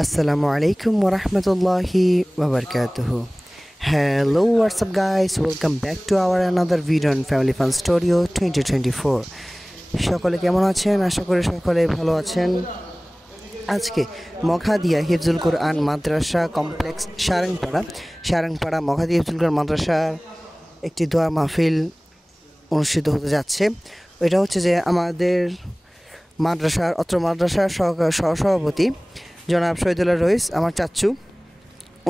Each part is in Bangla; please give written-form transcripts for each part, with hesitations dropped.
Assalamu alaikum wa rahmatullahi wa barakatuhu. Hello, what's up guys? Welcome back to our another video on Family Fun Studio 2024. সকলে কেমন আছেন? আশা করি সকলে ভালো আছেন। আজকে মখাদিয়া হিফজুল কোরআন মাদ্রাসা কমপ্লেক্স সারাংপাড়া মখাদিয়া হিফজুল কোরআন মাদ্রাসার একটি দোয়া মাহফিল অনুষ্ঠিত হতে যাচ্ছে। এটা হচ্ছে যে আমাদের মাদ্রাসার সহসভাপতি জনাব শহীদুল্লাহ রইস, আমার চাচ্চু,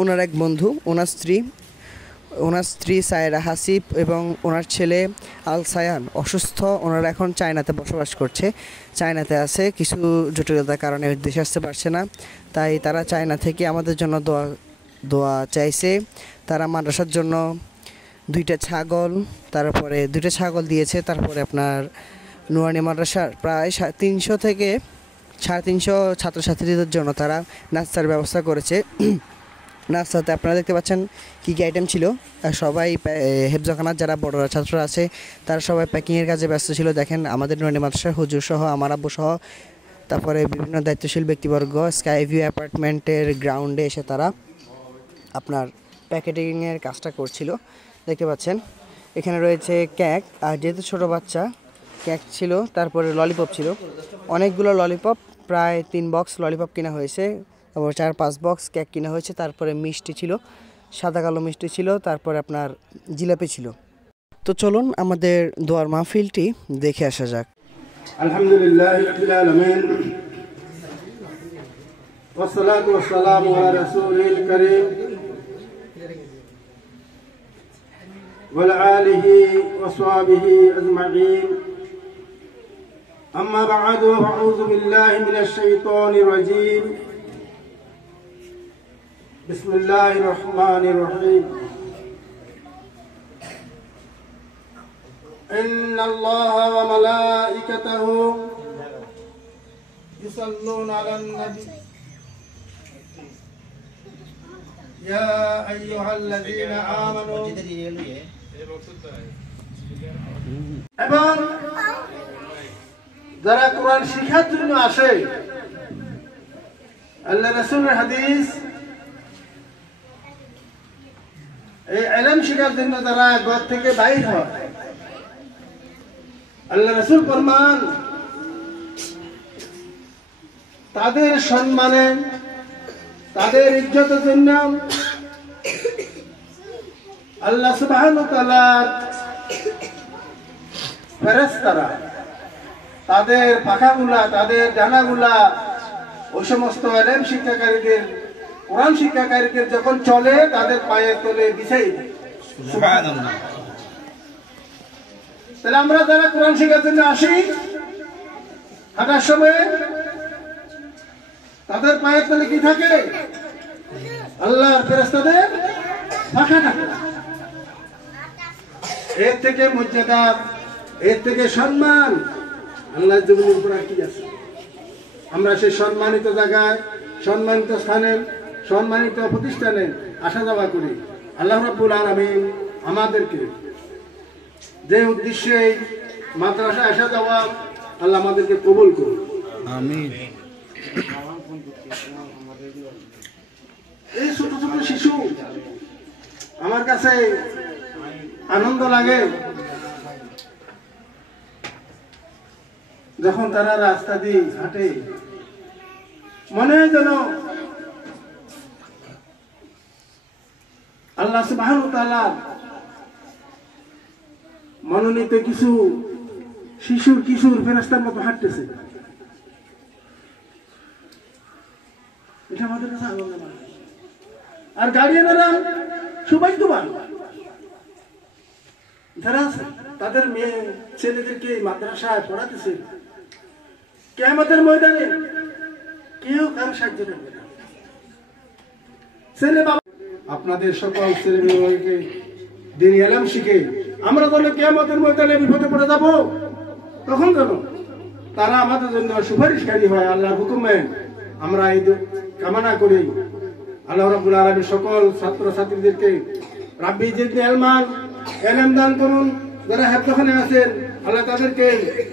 ওনার এক বন্ধু, ওনার স্ত্রী সায়রা হাসিব এবং ওনার ছেলে আল সায়ান অসুস্থ। ওনারা এখন চায়নাতে বসবাস করছে, চায়নাতে আছে, কিছু জটিলতার কারণে দেশে আসতে পারছে না। তাই তারা চায়না থেকে আমাদের জন্য দোয়া চাইছে। তারা মাদ্রাসার জন্য দুইটা ছাগল দিয়েছে। তারপরে আপনার নুরানি মাদ্রাসার প্রায় 300 থেকে 350 ছাত্রছাত্রীদের জন্য তারা নাস্তার ব্যবস্থা করেছে। নাস্তাতে আপনারা দেখতে পাচ্ছেন কী কী আইটেম ছিল। সবাই হেফজখানার যারা বড়রা ছাত্ররা আছে তারা সবাই প্যাকিংয়ের কাজে ব্যস্ত ছিল। দেখেন আমাদের নুরানি মাদ্রাসার হুজুর সহ, আমার আব্বু সহ, তারপরে বিভিন্ন দায়িত্বশীল ব্যক্তিবর্গ স্কাই ভিউ অ্যাপার্টমেন্টের গ্রাউন্ডে এসে তারা আপনার প্যাকেটিংয়ের কাজটা করছিল। দেখতে পাচ্ছেন এখানে রয়েছে কেক, আর যেহেতু ছোটো বাচ্চা কেক ছিল, তারপরে ললিপপ ছিল, অনেকগুলো ললিপপ, প্রায় 3 বক্স ললিপপ কিনা হয়েছে, তারপর 4-5 বক্স কেক কিনা হয়েছে। তারপরে মিষ্টি ছিল, সাদা কালো মিষ্টি ছিল, তারপরে আপনার জিলাপি ছিল। তো চলুন আমাদের দোয়ার মাহফিলটি দেখে আসা যাক। আলহামদুলিল্লাহ রাব্বিল আলামিন ওয়াসসালাতু ওয়াসসালামু আলা রাসূলিল কারীম ওয়া আলা আলিহি ওয়া সাহবিহি আজমাইন। أما بعد فأعوذ بالله من الشيطان الرجيم. بسم الله الرحمن الرحيم. إن الله وملائكته يصلون على النبي يا أيها الذين آمنوا এবং যারা কোরআন শিখার জন্য আসে, আল্লাহ রাসূলের হাদিস, এই ইলম শিখার জন্য যারা ঘর থেকে বাইর হয়, আল্লাহ রাসূল ফরমান তাদের সম্মানে, তাদের ইজ্জতের জন্য আল্লাহ সুবহানাহু ওয়া তাআলা ফেরেশতারা তাদের পাখাগুলা, তাদের ডানাগুলা ওই সমস্ত ইলম শিক্ষাকারীদের, কোরআন শিক্ষাকারীদের যখন চলে তাদের পায়ের তলে বিছাই দেয়। সুবহানাল্লাহ। তাহলে আমরা যারা কোরআন শিখার জন্য আসি, হাঁটার সময় তাদের পায়ের তলে কি থাকে? আল্লাহর ফেরেশতাদের পাখা থাকে। এর থেকে মর্যাদা, এর থেকে সম্মান আল্লাহর জমিনের উপর আর কি আছে? আমরা সেই সম্মানিত জায়গায়, সম্মানিত স্থানে, সম্মানিত প্রতিষ্ঠানে আসা যাওয়া করি। আল্লাহ রাব্বুল আলামিন আমাদেরকে যে উদ্দেশ্যে মাদ্রাসায় আসা যাওয়া, আল্লাহ আমাদেরকে কবুল করুন, আমিন। এই ছোট ছোট শিশু আমার কাছে আনন্দ লাগে যখন তারা রাস্তা দিয়ে হাঁটে, মনে যেন আল্লাহ সুবহানাহু ওয়া তাআলা মনোনীত কিছু কিশোর ফেরেশতার মতো হাঁটতেছে। এটা আমাদের কাছে আনন্দ লাগে। আর গার্ডিয়ানরা সৌভাগ্যবান যারা তাদের মেয়ে ছেলেদেরকে মাদ্রাসায় পড়াতেছে। কিয়ামতের ময়দানে কেউ কারো সাহায্য করবে না। ছেলে বাবা আপনাদের সকল ছেলে মেয়েকে দিন ইলম শিখে আমরা বলে কিয়ামতের ময়দানে বিপদে পড়ে যাব, তখন কেন তারা আমাদের জন্য সুপারিশকারী হয় আল্লাহর হুকুমে। আমরা এই কামনা করি আল্লাহ রাব্বুল আলামিন সকল ছাত্রছাত্রীদেরকে রাব্বি জিদনি ইলমান, ইলম দান করুন। যারা হেফজখানে আছেন আল্লাহ তাদেরকে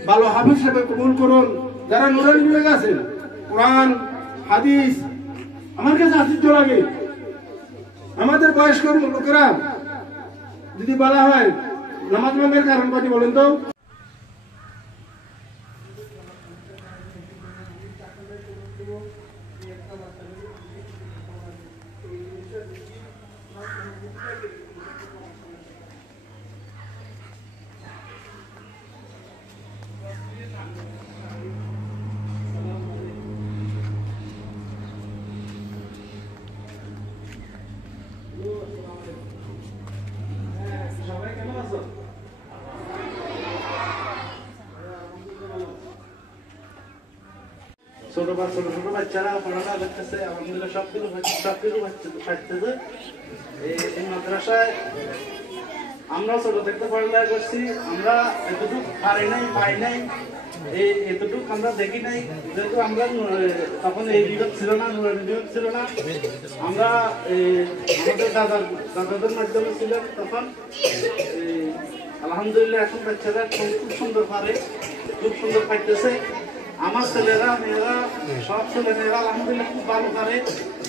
ভালো হাফেজ হিসেবে কবুল করুন। যারা নুরানি বিভাগে আছেন, কোরআন হাদিস আমার কাছে আশ্চর্য লাগে। আমাদের বয়স্ক লোকেরা যদি বলা হয় নামাজ ভঙ্গের কারণ কটি বলেন তো? ছোট বাচ্চারা পড়াশোনা করতেছে, আলহামদুলিল্লাহ সবকিছু পাচ্ছে। এই মাদ্রাসায় আমরা ছোট থেকে পড়ালেখা করছি, আমরা এতটুকু পাই নাই, এতটুকু আমরা দেখি নাই, যেহেতু আমরা তখন এই বিভাগ ছিল না, নুরানি বিভাগ ছিল না। আমরা আমাদের দাদাদের মাধ্যমে ছিলাম তখন। আলহামদুলিল্লাহ এখন বাচ্চারা খুব সুন্দর পারে, খুব সুন্দর পাইতেছে। আমার ছেলেরা মেয়েরা সব ছেলে মেয়েরা আলহামদুলিল্লাহ খুব ভালো পারে,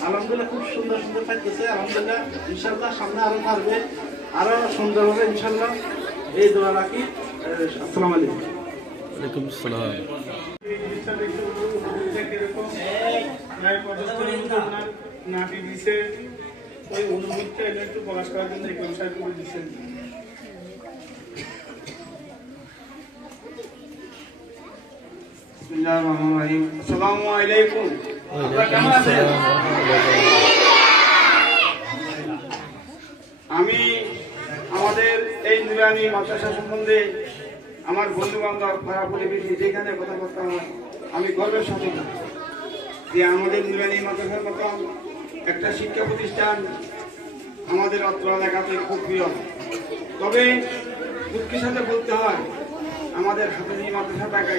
আলহামদুলিল্লাহ খুব সুন্দর সুন্দর পাইতেছে। আলহামদুলিল্লাহ ইনশাল্লাহ সামনে আরো পারবে, আরো সুন্দর হবে ইনশাল্লাহ। এই দোয়া রাখি। আসসালামু আলাইকুম। ওয়ালাইকুম আসসালাম। নাটি দিছে ওই অনুভূতিটা একটু প্রকাশ করার জন্য এই কনসার্ট করে দিচ্ছেন। আসসালামু আলাইকুম। কেমন আছেন? আমি আমাদের এই নুরানি মাদ্রাসা সম্বন্ধে আমার বন্ধু বান্ধব পাড়া পরিবেশে যেখানে কথাবার্তা হয় আমি গর্বের সাথে যে আমাদের নুরানি মাদ্রাসার মতো একটা শিক্ষা প্রতিষ্ঠান আমাদের অত্র এলাকাতে খুব প্রিয়। তবে দুঃখের সাথে বলতে হয় আমাদের হাফেজি মাদ্রাসাটাকে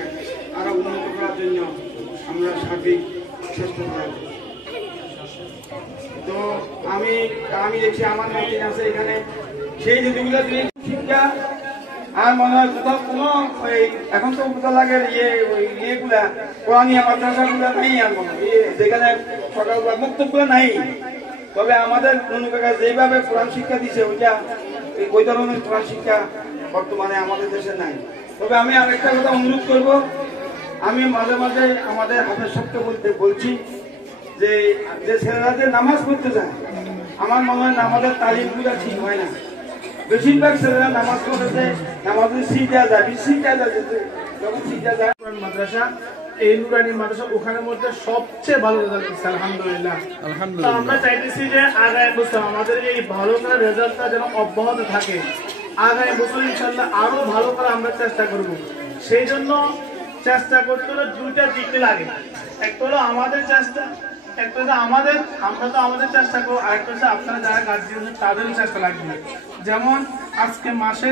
আরো উন্নত করার জন্য আমরা সার্বিক চেষ্টা করি। তো আমি দেখছি আমার মন্দির আছে এখানে, সেই যেগুলো শিক্ষা আর মনে হয় কোথাও কোনো এখন তো উপতলাগের ইয়েগুলা কোরআনিয়া মাদ্রাসাগুলো নাই, আর মনে হয় যেখানে সকালবেলা মুক্তগুলো নাই। তবে আমাদের কাকা যেভাবে কোরআন শিক্ষা দিছে ওই ধরনের কোরআন শিক্ষা বর্তমানে আমাদের দেশে নাই। তবে আমি আরেকটা কথা অনুরোধ করব, আমি মাঝে মাঝে আমাদের হাফেজ সাহেবকে বলছি যে ছেলেরা যে নামাজ পড়তে যায়, আমার মনে হয় নামাজের তালিমগুলো ঠিক হয় না। বেশিরভাগ ছেলেরা নামাজ পড়েছে, নামাজের সিজা যায়, যখন সিজা যায়। মাদ্রাসা এই নুরানি মাদ্রাসা ওখানের মধ্যে সবচেয়ে ভালো রেজাল্ট করছে আলহামদুলিল্লাহ। আমরা চাইতেছি যে আগামী বছর আমাদের এই ভালো করে রেজাল্টটা যেন অব্যাহত থাকে। আগামী বছর ইনশাল্লাহ আরো ভালো করে আমরা চেষ্টা করব। সেই জন্য চেষ্টা করতে হলে দুইটা দিক লাগে। একটা হলো আমাদের চেষ্টা, একটা হচ্ছে আমরা তো আমাদের চেষ্টা করবো, আরেকটা হচ্ছে আপনারা যারা গার্জিয়ান তাদেরও চেষ্টা লাগবে। যেমন আজকে মাসে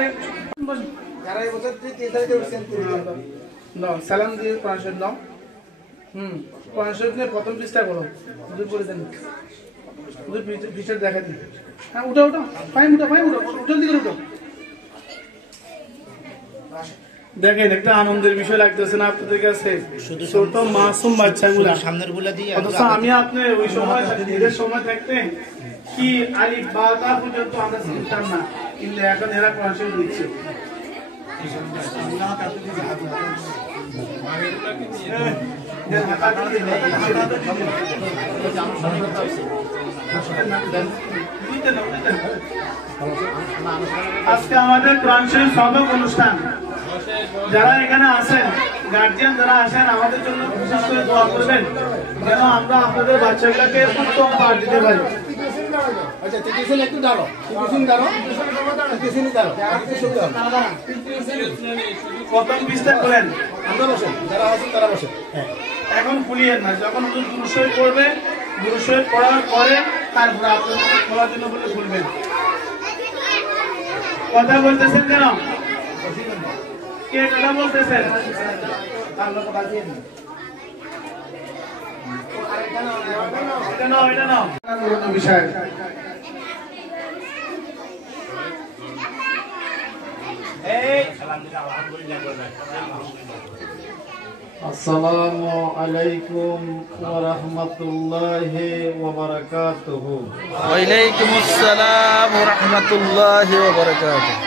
সালাম দিয়ে কোরআন শরীফ নাও। কোরআন শরীফ নিয়ে প্রথম পৃষ্ঠা করো, পড়ে দেন, পৃষ্ঠা দেখা দিন। হ্যাঁ উঠো ফাইন উঠো জলদি করে উঠো। দেখেন একটা আনন্দের বিষয় লাগতেছে না আপনাদের কাছে? ছোট মাসুম বাচ্চাগুলা সামনের গুলা দিয়ে, অথচ আমি আপনি ওই সময় নিজের সময় থাকতে কি আলিফ বা তা পর্যন্ত আমরা চিনতাম না, কিন্তু এখন এরা কোরআন শরীফ দিচ্ছে। আজকে আমাদের কোরআন শরীফ সবক অনুষ্ঠান, যারা এখানে আছেন গার্জিয়ান যারা আছেন আমাদের জন্য বিশেষ করে দোয়া করবেন যেন আমরা আপনাদের বাচ্চাগুলোকে উত্তম পাঠ দিতে পারি। প্রথম পৃষ্ঠা করেন, এখন খুলিয়েন না, যখন দুরূদ শরীফ পড়বে, দুরূদ শরীফ পড়ার পরে তারপরে আপনাদের খোলার জন্য বলে খুলবেন। কথা বলতেছেন কেন? কে কথা বলতেছেন? এটা নাও বিষয়। আসসালামু আলাইকুম ওয়া রাহমাতুল্লাহি ওয়া বারাকাতুহু। ওয়ালাইকুম আসসালাম ওয়া রাহমাতুল্লাহি ওয়া বারাকাতুহু।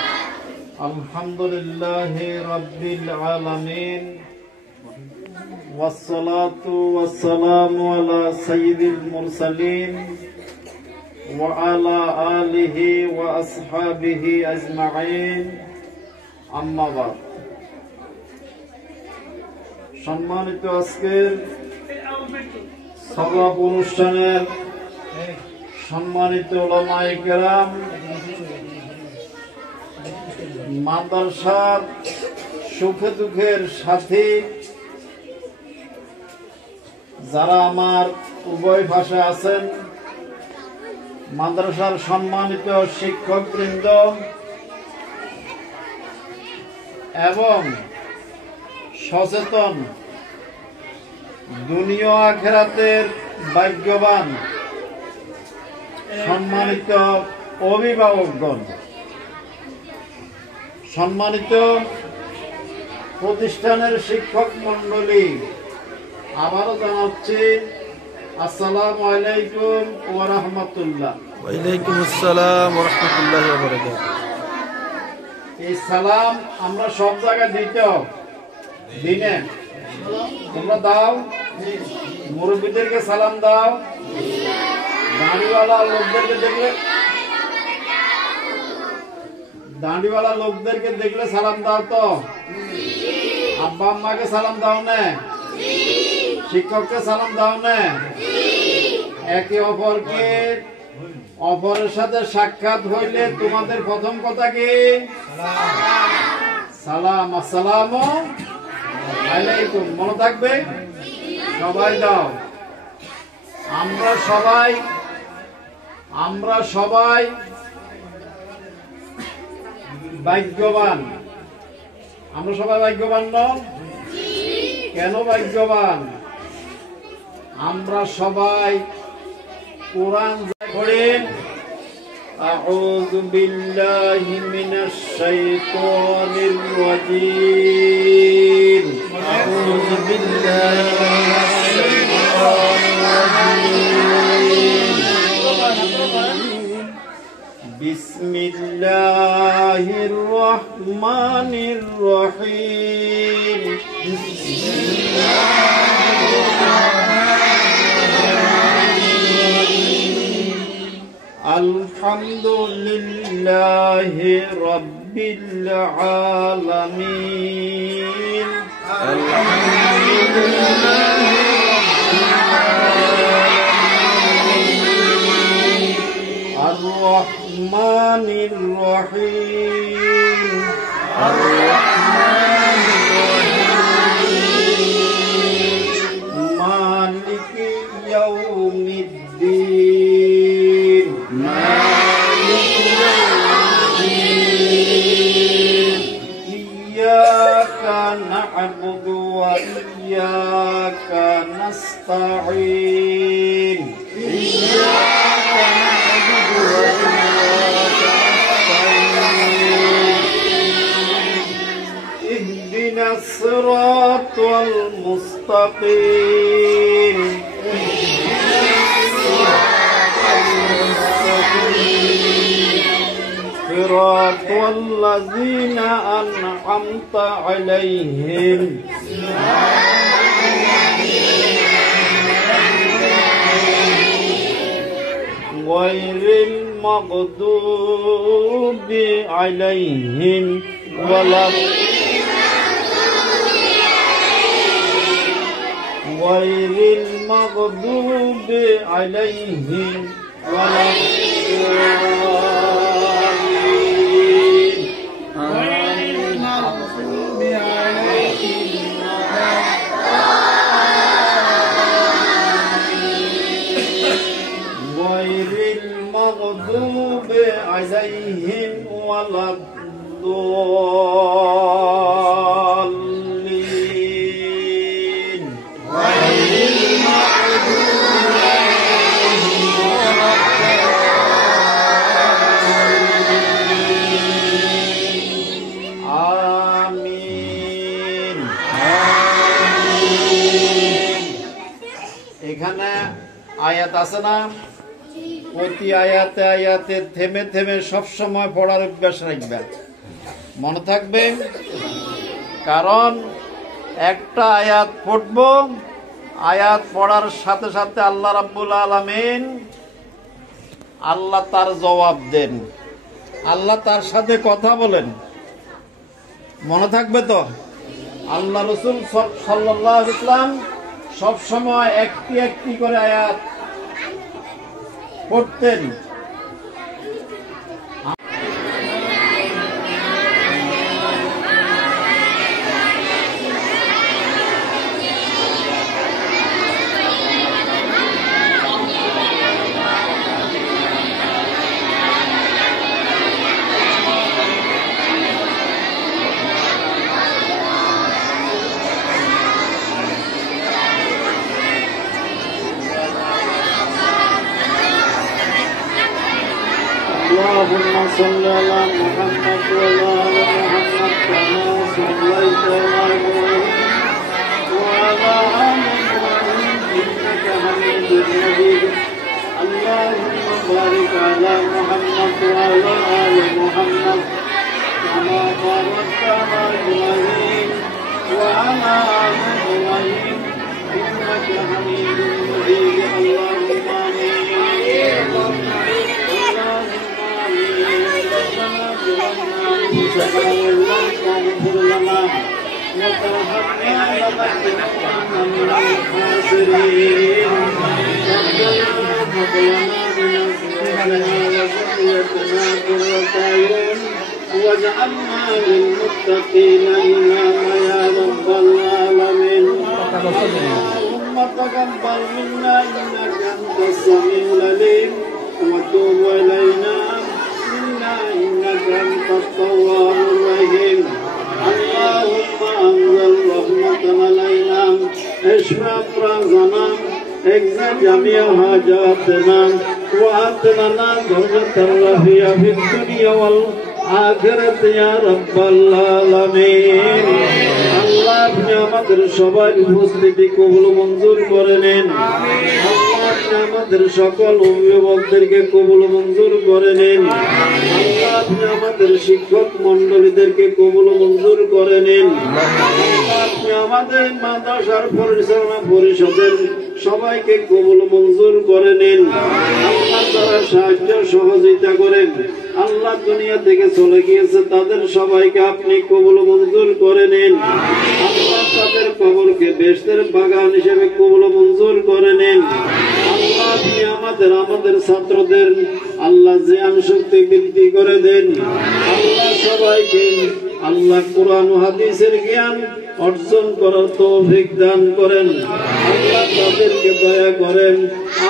আলহামদুলিল্লাহি রাব্বিল আলামিন ওয়াসসালাতু ওয়াসসালামু আলা সাইয়্যিদিল মুরসালিন ওয়া আলা আলিহি ওয়া আসহাবিহি আজমাইন, আম্মা বাদ। সম্মানিত আজকের সভা অনুষ্ঠানের সম্মানিত উলামায়ে কেরাম, মাদ্রাসার সুখে দুঃখের সাথী যারা আমার উভয় পাশে আছেন, মাদ্রাসার সম্মানিত শিক্ষকবৃন্দ এবং সচেতন দুনিয়া আখিরাতের ভাগ্যবান সম্মানিত অভিভাবকগণ, সম্মানিত প্রতিষ্ঠানের শিক্ষক মন্ডলী, আবারও জানাচ্ছি আসসালামু আলাইকুম ওয়া রাহমাতুল্লাহ। ওয়ালাইকুম আসসালাম ওয়া রাহমাতুল্লাহি ওয়া বারাকাতুহু। এই সালাম আমরা সব জায়গায় দিনে তোমরা দাও, মুরব্বীদেরকে সালাম দাও, দাঁড়িওয়ালা লোকদেরকে দেখলে সালাম দাও তো? আব্বা আম্মাকে সালাম দাও না? শিক্ষককে সালাম দাও না? একে অপরের সাথে সাক্ষাৎ হইলে তোমাদের প্রথম কথা কি? সালাম। আসসালামু আলাইকুম। মনে থাকবে? সবাই দাও। আমরা সবাই ভাগ্যবান। আমরা সবাই ভাগ্যবান নয়? কেন ভাগ্যবান? আমরা সবাই কোরআন পড়েন। আউযু বিল্লাহি মিনাশ শাইতানির রাজীম। আউযু বিল্লাহি মিনাশ শাইতানির রাজীম। বিসমিল্লাহির রহমানির রহিম। আলহামদুলিল্লাহি রাব্বিল আলামিন। আর রহমানির রহিম। মালিকি ইয়াউমিদ্দিন। ইয়্যাকা না'বুদু ওয়া ইয়্যাকা নাস্তাঈন। ইয়্যাকা না'বুদু ওয়া ইয়্যাকা নাস্তাঈন। ইহদিনাস সিরাতাল মুস্তাকিম। صراط الذين أنعمت عليهم غير المغضوب عليهم ولا غير المغضوب عليهم ولا المغضوب عليهم ولا الضالين. آمين. আয়াত আছে না, প্রতি আয়াতে আয়াতে থেমে থেমে সব সময় পড়ার অভ্যাস রাখবেন, মনে থাকবে। কারণ একটা আয়াত পড়ব, আয়াত পড়ার সাথে সাথে আল্লাহ রাব্বুল আলামিন আল্লাহ তার জবাব দেন, আল্লাহ তার সাথে কথা বলেন, মনে থাকবে তো। আল্লাহ রাসূল সাল্লাল্লাহু আলাইহি ওয়াসাল্লাম সব সময় একটি একটি করে আয়াত পড়তেন। اللهم صل على محمد وعلى آل محمد كما صليت على إبراهيم وعلى آل إبراهيم إنك حميد مجيد اللهم بارك على محمد وعلى آل محمد كما باركت على إبراهيم وعلى آل إبراهيم إنك حميد مجيد اللهم آمين. واجعلنا للمتقين إماما يا رب العالمين. اللهم تقبل منا إنك أنت السميع العليم وتوب إلينا إنك أنت التواب الرحيم. اللهم أنزل رحمة علينا اشفى أمراضنا اجزى جميع حاجاتنا وأعطنا درجة الرفيع في الدنيا والآخرة يا رب العالمين. আল্লাহ আপনি আমাদের সবার উপস্থিতি কবুল মঞ্জুর করে নিন। আল্লাহ আপনি আমাদের সকল অভিভাবকদেরকে কবুল মঞ্জুর করে নিন। আল্লাহ আপনি আমাদের শিক্ষক মন্ডলীদেরকে কবুল মঞ্জুর করে নিন। আল্লাহ আপনি আমাদের মাদ্রাসার পরিচালনা পরিষদের সবাইকে কবুল মঞ্জুর করে নিন। আল্লাহ তারা সাহায্য সহযোগিতা করেন, আল্লাহ দুনিয়া থেকে চলে গিয়েছে তাদের সবাইকে আপনি কবুল মঞ্জুর করে নিন। আল্লাহ তাদের কবরকে বেহেশতের বাগান হিসেবে কবুল মঞ্জুর করে নিন। আল্লাহ আপনি আমাদের ছাত্রদের আল্লাহ জ্ঞান শক্তি বৃদ্ধি করে দেন। আল্লাহ সবাইকে আল্লাহ কোরআন ও হাদিসের জ্ঞান অর্জন করার তৌফিক দান করেন। আল্লাহ তাদেরকে দয়া করেন,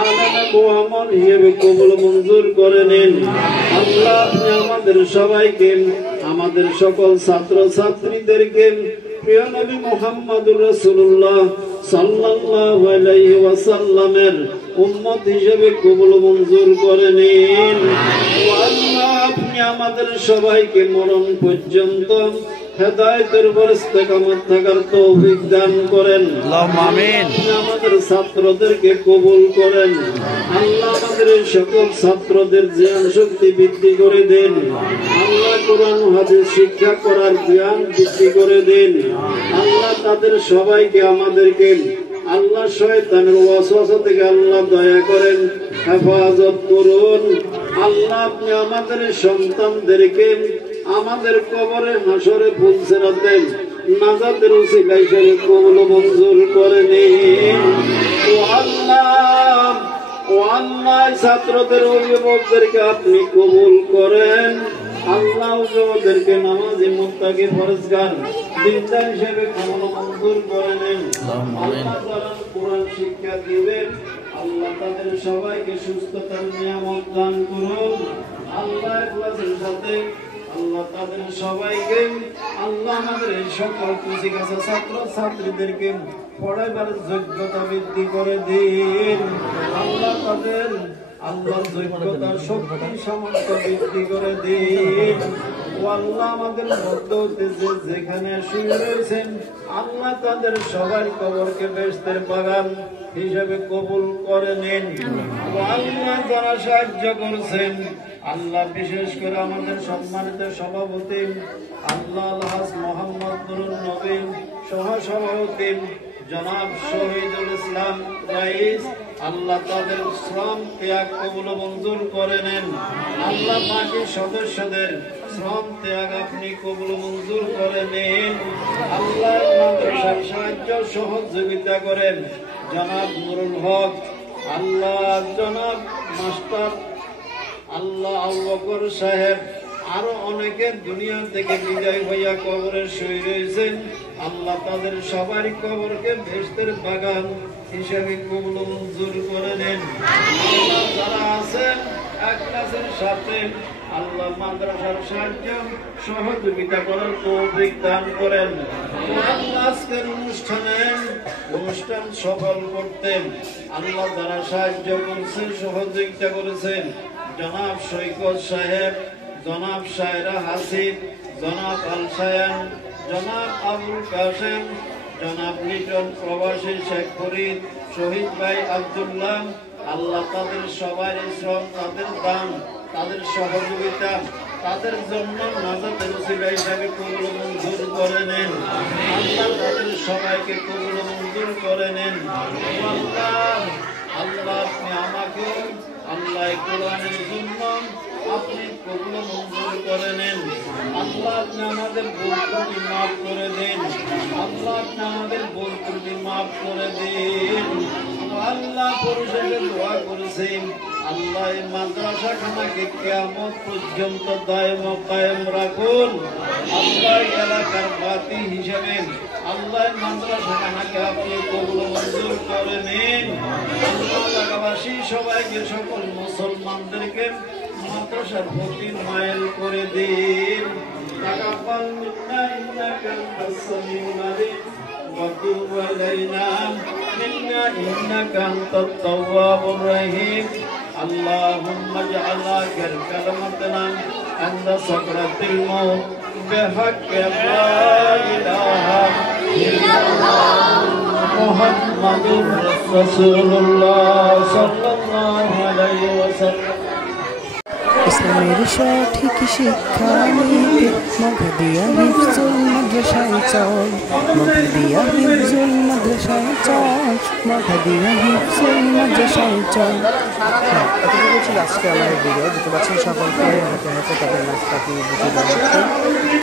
আলেম ও আমল হিসেবে কবুল মঞ্জুর করে নিন। আল্লাহ আপনি আমাদের সবাইকে, আমাদের সকল ছাত্র ছাত্রীদেরকে প্রিয় নবী মুহাম্মদুর রাসূলুল্লাহ সাল্লাল্লাহু আলাইহি ওয়াসাল্লামের উম্মত হিসেবে কবুল মঞ্জুর করে নিন। আল্লাহ আপনি আমাদের সবাইকে মরণ পর্যন্ত হেদায়েতের উপর ইস্তেকামত থাকার তৌফিক দান করেন। আল্লাহুম্মা আমিন। আমাদের ছাত্রদেরকে কবুল করেন। আল্লাহ আমাদের সকল ছাত্রদের জ্ঞান শক্তি বৃদ্ধি করে দেন। আল্লাহ কোরআন ও হাদিস শিক্ষা করার জ্ঞান বৃদ্ধি করে দেন। আল্লাহ তাদের সবাইকে আমাদেরকে আল্লাহ শয়তানের ওয়াসওয়াসা থেকে আল্লাহ দয়া করেন, হেফাজত করুন। আল্লাহ আপনি আমাদের সন্তানদেরকে আমাদের কবরে হাসরে ফুলসেরাতে নাজাতের উসিলা হিসেবে কবুল মঞ্জুর করে নিন। ও আল্লাহ ছাত্রদের অভিভাবকদেরকে আপনি কবুল করেন। আল্লাহ ওদেরকে নামাজি মুত্তাকি ফরজগার দিনদার হিসেবে কবুল মঞ্জুর করে নিন। আল্লাহ তাআলা কোরআন শিক্ষা দিবেন। আল্লাহ তাদের সবাইকে সুস্থতার নিয়ামত দান করুন। আল্লাহ ইখলাসের সাথে আল্লাহ তাদের সবাইকে, আল্লাহ আমাদের এই সকল কুচিকাঁচা ছাত্র ছাত্রীদেরকে পড়াইবার যোগ্যতা বৃদ্ধি করে দিন। আল্লাহ তাদের আল্লাহর যোগ্যতার শক্তি সামর্থ্য বৃদ্ধি করে দিন। ও আল্লাহ আমাদের মধ্য হতে যেখানে শুয়ে রয়েছেন আল্লাহ তাদের সবার কবরকে বেহেশতের বাগান হিসাবে কবুল করে নিন। ও আল্লাহ যারা সাহায্য করছেন আল্লাহ বিশেষ করে আমাদের সম্মানিত সভাপতি আল্লাহ আলহাজ মোহাম্মদ নুরুন নবী সহ সভাপতি জনাব শহীদুল ইসলাম রাইস আল্লাহ তাদের শ্রম ত্যাগ কবুল মঞ্জুর করে নেন। আল্লাহ বাকি সদস্যদের শ্রম ত্যাগ আপনি কবুল মঞ্জুর করে নেন। আল্লাহ মাদ্রাসার সাহায্য সহযোগিতা করেন জনাব নুরুল হক আল্লাহ জনাব মাস্টার আল্লাহ আবু বকর সাহেব আরো অনেকের দুনিয়া থেকে বিদায় হইয়া কবরে শুয়ে রয়েছেন আল্লাহ তাদের সবার কবরকে বেহেশতের বাগান হিসেবে কবুল মঞ্জুর করে নেন। আল্লাহ যারা আছেন ইখলাসের সাথে আল্লাহ মাদ্রাসার সাহায্য সহযোগিতা করার তৌফিক দান করেন। আল্লাহ আজকের অনুষ্ঠান সফল করতে আল্লাহ যারা সাহায্য করছেন সহযোগিতা করেছেন জনাব সৈকত সাহেব জনাব শায়রা হাসিব জনাব আল সায়ান জনাব আবুল কাসেম জনাব লিটন প্রবাসী শেখ ফরিদ শহীদ ভাই আব্দুল্লাহ আল্লাহ তাদের সবার শ্রম তাদের দান তাদের সহযোগিতা তাদের জন্য নাজাতের ওসিলা হিসাবে কবুল মঞ্জুর করে নেন। আল্লাহ তাদের সবাইকে কবুল মঞ্জুর করে নেন। আল্লাহ আল্লাহ আপনি আমাকে আল্লাহ কোরআনের জন্য আপনি কবুল মঞ্জুর করে নেন। আল্লাহ আপনি আমাদের ভুল ত্রুটি মাফ করে দিন। আল্লাহ আপনি আমাদের ভুল ত্রুটি মাফ করে দিন। আল্লাহ পরিশেষে দোয়া করেছেন আল্লাহ এই মাদ্রাসাখানাকে কিয়ামত পর্যন্ত দায়েম ও কায়েম রাখুন। আল্লাহ এলাকার বাতি হিসেবে আল্লাহ মাদ্রাসাখানাকে আপনি কবুল মঞ্জুর করে নিন। আল্লাহ এলাকাবাসী সবাইকে সকল মুসলমানদেরকে মাদ্রাসার প্রতি মাইল করে দিন। তাকাব্বাল মিন্না ইন্নাকা আনতাস সামিউল আলিম ওয়া তুব আলাইনা ইন্নাকা আনতাত তাওয়াবুর রহিম। اللهم اجعل آخر كلمتنا عند سكرة الموت بحق لا إله إلا الله محمد رسول الله صلى الله عليه وسلم। ইসলামের সঠিক শিক্ষা নিতে মগদিয়া হিফজুল মাদ্রাসায় চল মগদিয়া হিফজুল মাদ্রাসায় চল মগদিয়া হিফজুল মাদ্রাসায় চল। এতটুকু ছিল আজকে আমার ভিডিও। দেখতে পাচ্ছেন সকলকে হাতে হাতে তাদের নাস্তাটি বুঝে দেওয়া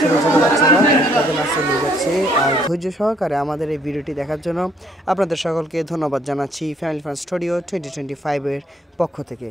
ছোটো ছোটো বাচ্চারা তাদের নাস্তা নিয়ে যাচ্ছে। আর ধৈর্য সহকারে আমাদের এই ভিডিওটি দেখার জন্য আপনাদের সকলকে ধন্যবাদ জানাচ্ছি ফ্যামিলি ফার্স্ট স্টুডিও 2025 এর পক্ষ থেকে।